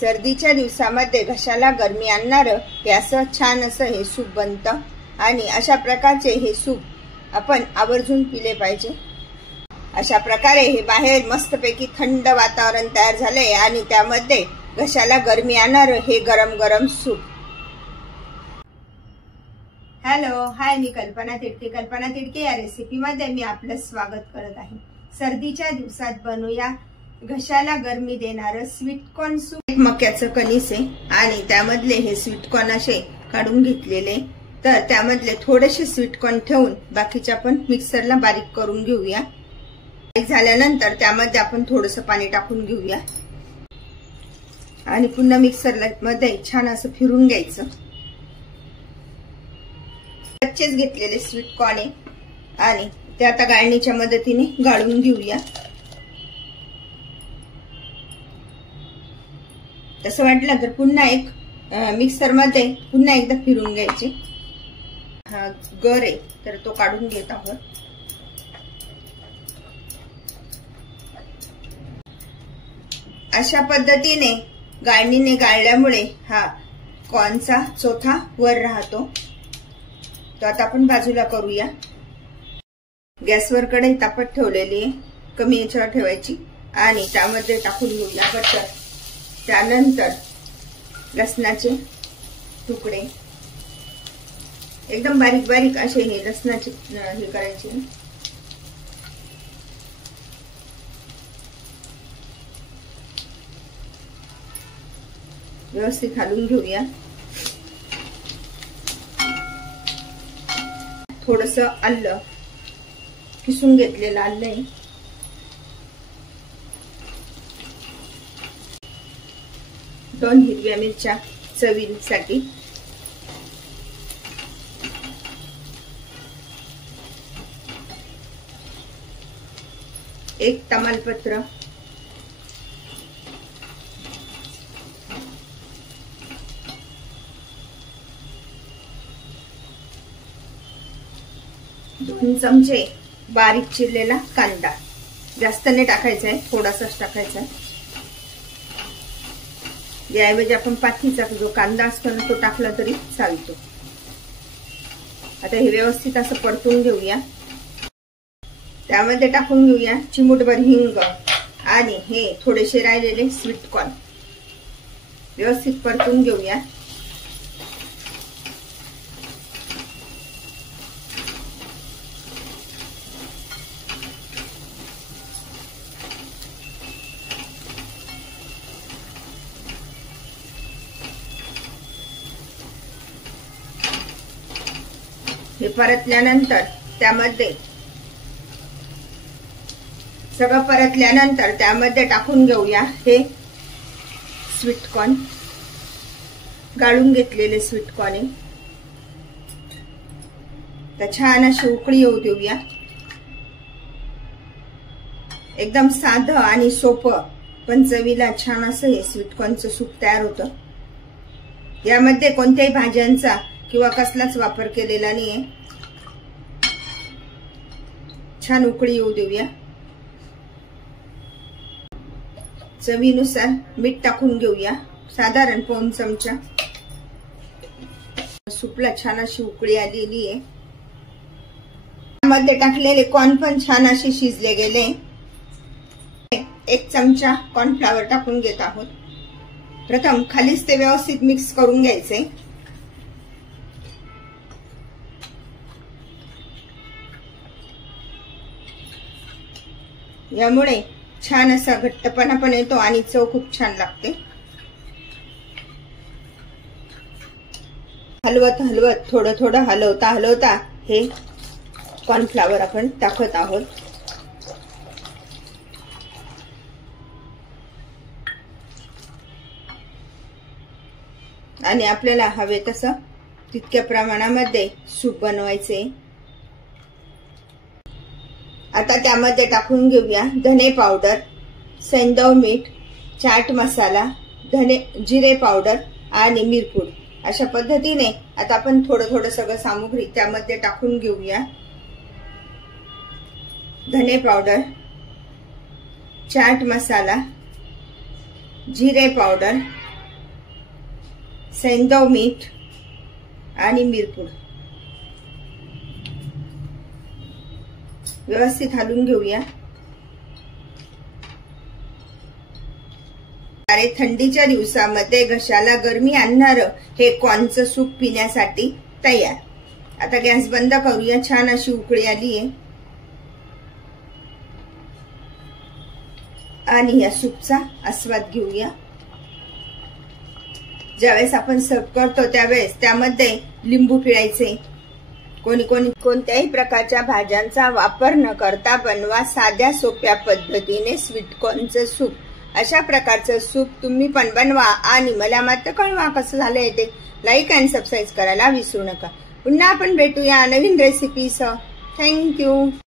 सर्दीच्या दिवसामध्ये घशाला गरमी आणणारं हे असं छान असं हे सूप बनतं आणि अशा प्रकारचे हे सूप आपण आवर्जून पिले पाहिजे। अशा प्रकारे हे बाहेर मस्तपैकी थंड वातावरण तयार झाले आणि त्यामध्ये घशाला गरमी आणणारं हे गरम गरम सूप। हॅलो हाय, मी कल्पना तिडके। कल्पना तिडके या रेसिपी मध्ये मी आपलं स्वागत करत आहे। सर्दीच्या दिवसात बनवूया घशाला गरमी देणारं स्वीटकॉर्न सूप। एक मक्याचं कणीस आहे आणि त्यामधले हे स्वीटकॉर्न असे काढून घेतलेले, तर त्यामधले थोडेसे स्वीटकॉर्न ठेवून बाकीचे आपण मिक्सरला बारीक करून घेऊया। बारीक झाल्यानंतर त्यामध्ये आपण थोडंसं पाणी टाकून घेऊया आणि पुन्हा मिक्सरला मध्ये छान असं फिरून घ्यायचं। कच्चेच घेतलेले स्वीटकॉर्न आहे आणि ते आता गाळणीच्या मदतीने गाळून घेऊया। तसं वाटलं तर पुन्हा एक मिक्सर मध्ये पुन्हा एकदा फिरून घ्यायचे। हा गर आहे तर तो काढून घेत आहोत। अशा पद्धतीने गाळणीने गाळल्यामुळे हा कॉर्नचा चोथा वर राहतो। तो आता आपण बाजूला करूया। गॅसवर कढई तापत ठेवलेली आहे, कमी याच्यावर ठेवायची आणि त्यामध्ये टाकून घेऊया बटर। त्यानंतर लसणाचे तुकडे एकदम बारीक बारीक असे हे लसणाचे हे करायचे। व्यवस्थित घालून घेऊया। थोडंसं आलं किसून घेतलेलं आलं आहे, दोन हिरव्या मिरच्या चवीसाठी, एक तमालपत्र, दोन चमचे बारीक चिरलेला कांदा। जास्त नाही टाकायचा आहे, थोडासाच टाकायचा आहे। याऐवजी आपण पाथीचा जो कांदा असतो ना तो टाकला तरी चालतो। आता हे व्यवस्थित असं परतून घेऊया। त्यामध्ये टाकून घेऊया चिमूटभर हिंग आणि हे थोडेसे राहिलेले स्वीटकॉर्न। व्यवस्थित परतून घेऊया। हे परतल्यानंतर त्यामध्ये सगळं परतल्यानंतर त्यामध्ये टाकून घेऊया हे स्वीटकॉर्न, गाळून घेतलेले स्वीटकॉर्न आहे। तर छान अशी उकळी येऊ देऊया। एकदम साधं आणि सोपं पण चवीला छान असं हे स्वीटकॉर्नचं सूप तयार होतं। यामध्ये कोणत्याही भाज्यांचा किंवा कसलाच वापर केलेला नाहीये। छान उकळी येऊ देऊया। चवीनुसार मीठ टाकून घेऊया, साधारण 1 चमचा। सूपला छान अशी उकळी आलेली आहे। त्यामध्ये टाकलेले कॉर्न पण छान असे शिजले गेले। 1 चमचा कॉर्नफ्लॉवर टाकून घेत आहोत। प्रथम खालीच ते व्यवस्थित मिक्स करून घ्यायचे। यामुळे छान असा घट्टपणा पण येतो आणि चव खूप छान लागते। हलवत हलवत थोडं थोडं हलवता हलवता हे कॉर्नफ्लॉवर आपण टाकत आहोत। आणि आपल्याला हवे तसं तितक्या प्रमाणामध्ये सूप बनवायचे। आता त्यामध्ये टाकून घेऊया धने पावडर, सैंधव मीठ, चाट मसाला, जिरे पावडर आणि मिरपूड। अशा पद्धतीने आता आपण थोडं थोडं सगळं सामुग्री त्यामध्ये टाकून घेऊया। धने पावडर, चाट मसाला, जिरे पावडर सैंधव मीठ आणि मिरपूड व्यवस्थित हलवून घेऊया। थंडीच्या दिवसामध्ये घशाला गरमी आणणारं हे कॉर्नचं सूप पिण्यासाठी तयार। आता गॅस बंद करूया। छान अशी उकळी आली आहे आणि या सूपचा आस्वाद घेऊया। ज्यावेळेस आपण सर्व करतो त्यावेळेस त्यामध्ये लिंबू पिळायचे। कोणत्याही प्रकारच्या भाज्यांचा वापर न करता बनवा साध्या सोप्या पद्धतीने स्वीटकॉर्नचं सूप। अशा प्रकारचं सूप तुम्ही पण बनवा आणि मला मात्र कळवा कसं झालंय ते। लाईक आणि सबस्क्राईब करायला विसरू नका। पुन्हा आपण भेटूया नवीन रेसिपीसह। थँक्यू।